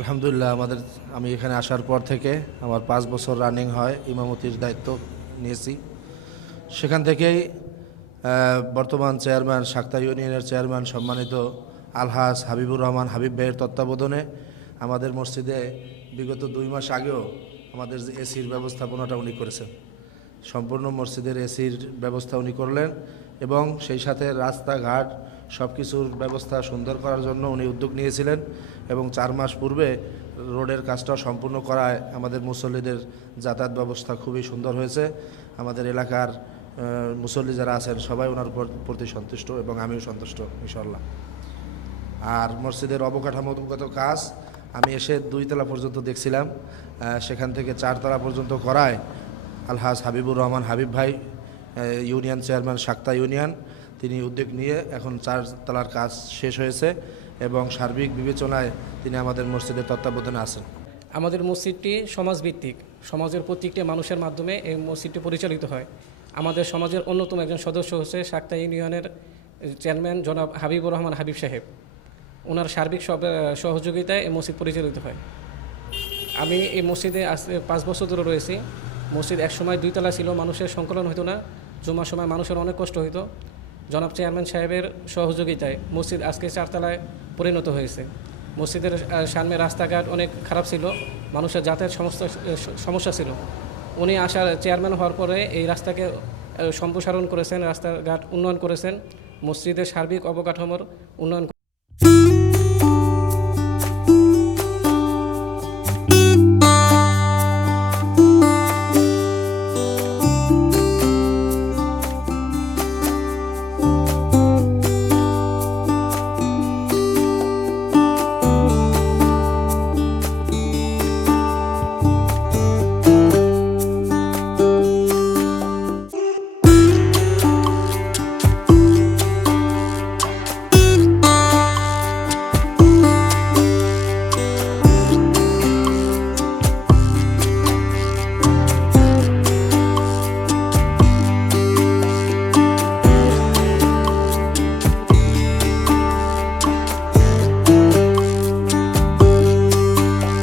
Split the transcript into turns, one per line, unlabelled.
আলহামদুলিল্লাহ, আমাদের, আমি এখানে আসার পর থেকে আমার পাঁচ বছর রানিং হয়, ইমামতির দায়িত্ব নিয়েছি। সেখান থেকেই বর্তমান চেয়ারম্যান শাক্তা ইউনিয়নের চেয়ারম্যান সম্মানিত আলহাস হাবিবুর রহমান হাবিব ভাইয়ের তত্ত্বাবধানে আমাদের মসজিদে বিগত দুই মাস আগেও আমাদের যে এসির ব্যবস্থাপনাটা উনি করেছেন। সম্পূর্ণ মসজিদের এসির ব্যবস্থা উনি করলেন এবং সেই সাথে রাস্তাঘাট সব কিছুর ব্যবস্থা সুন্দর করার জন্য উনি উদ্যোগ নিয়েছিলেন এবং চার মাস পূর্বে রোডের কাজটাও সম্পূর্ণ করায় আমাদের মুসল্লিদের যাতায়াত ব্যবস্থা খুবই সুন্দর হয়েছে। আমাদের এলাকার মুসল্লি যারা আছেন সবাই ওনার প্রতি সন্তুষ্ট এবং আমিও সন্তুষ্ট ইনশাল্লাহ আর মসজিদের অবকাঠামোগত কাজ আমি এসে দুই তলা পর্যন্ত দেখছিলাম সেখান থেকে চারতলা পর্যন্ত করায় আলহাজ হাবিবুর রহমান হাবিব ভাই ইউনিয়ন চেয়ারম্যান শাক্তা ইউনিয়ন। তিনি উদ্যোগ নিয়ে এখন চার তলার কাজ শেষ হয়েছে এবং সার্বিক বিবেচনায় তিনি আমাদের মসজিদের তত্ত্বাবধানে আছেন।
আমাদের মসজিদটি সমাজভিত্তিক। সমাজের প্রত্যেকটি মানুষের মাধ্যমে এই মসজিদটি পরিচালিত হয়। আমাদের সমাজের অন্যতম একজন সদস্য হচ্ছে সাক্তা ইউনিয়নের চেয়ারম্যান জনাব হাবিবুর রহমান হাবিব সাহেব। ওনার সার্বিক সহযোগিতায় এই মসজিদ পরিচালিত হয়। আমি এই মসজিদে আজ পাঁচ বছর ধরে রয়েছি। মসজিদ একসময় দুইতলা ছিল, মানুষের সংকলন হতো না। জুমার সময় মানুষের অনেক কষ্ট হতো জনাব চেয়ারম্যান সাহেবের সহযোগিতায় মসজিদ আজকে চারতলায় পরিণত হয়েছে। মসজিদের সামনে রাস্তাঘাট অনেক খারাপ ছিল, মানুষের যাতায়াত সমস্ত সমস্যা ছিল। উনি আসার চেয়ারম্যান হওয়ার পরে এই রাস্তাকে সম্প্রসারণ করেছেন রাস্তাঘাট উন্নয়ন করেছেন, মসজিদের সার্বিক অবকাঠামোর উন্নয়ন